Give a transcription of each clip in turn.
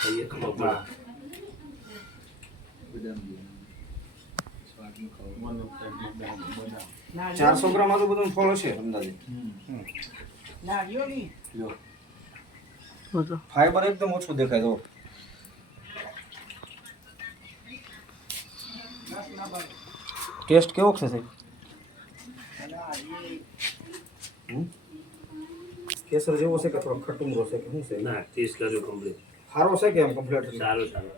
ખાઈએ ખબર પડે. 400 ગ્રામ આજુબાજુનું ફળ હશે અંદાજે. લ્યો. ફાઈબર એકદમ ઓછું દેખાય તો ટેસ્ટ કેવો છે સાહેબ? કેસર જેવો છે કે થોડો ખટુંબરો છે કે શું છે? ના ટેસ્ટ કર્યો કમ્પ્લીટ. સારો છે કે એમ કમ્પ્લીટ? સારું સારું.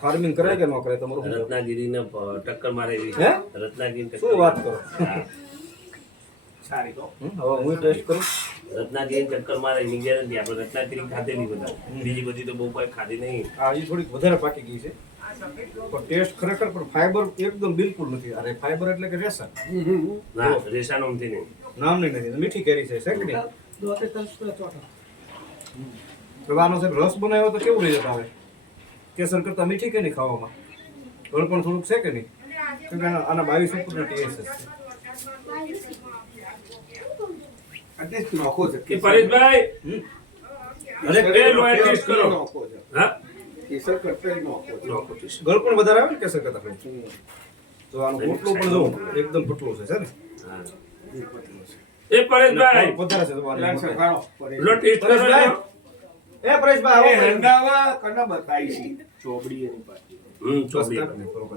ફાર્મિંગ કરે કે ન કરે તમારું? રત્નાગીરીને ટક્કર મારે એવી. હે? રત્નાગીરી શું વાત કરો? સારી તો. હવે હું ટેસ્ટ કરું. રત્નાગીરી ટક્કર મારે એની ગેરંટી. આપણે રત્નાગીરી ખાધેલી બધા. બીજી બધી તો બહુ કોઈ ખાધી નહીં. આ એ થોડીક વધારે પાકી ગઈ છે પણ ટેસ્ટ ખરેખર પણ ફાઈબર એકદમ બિલકુલ નથી. અરે ફાઈબર એટલે કે રેસા. ના રેસાનો નથી નહીં. નામ નહીં નથી. મીઠી કેરી છે શેકડી. પ્રવાનો સાહેબ રસ બનાવ્યો તો કેવું રહી જતા હવે? કેસર કરતા મીઠી કે નહીં ખાવામાં? ગળ પણ થોડુંક છે કે નહીં? કેમ કે આના 22 ઉપરના ટીએસ કે પરેશભાઈ અરે બે લો ટેસ્ટ કરો. હા કેસર કરતા નો ગળ પણ વધારે આવે ને કેસર કરતા? તો આનું પોટલું પણ જોવો એકદમ પતલું છે ને? એ પરેશભાઈ વધારે છે તો લો ટેસ્ટ કરો. પરેશભાઈ એ પરેશભાઈ આવો હંડાવા કના બતાઈ છે ચોબડી એની પાસે ચોપડી. બરોબર.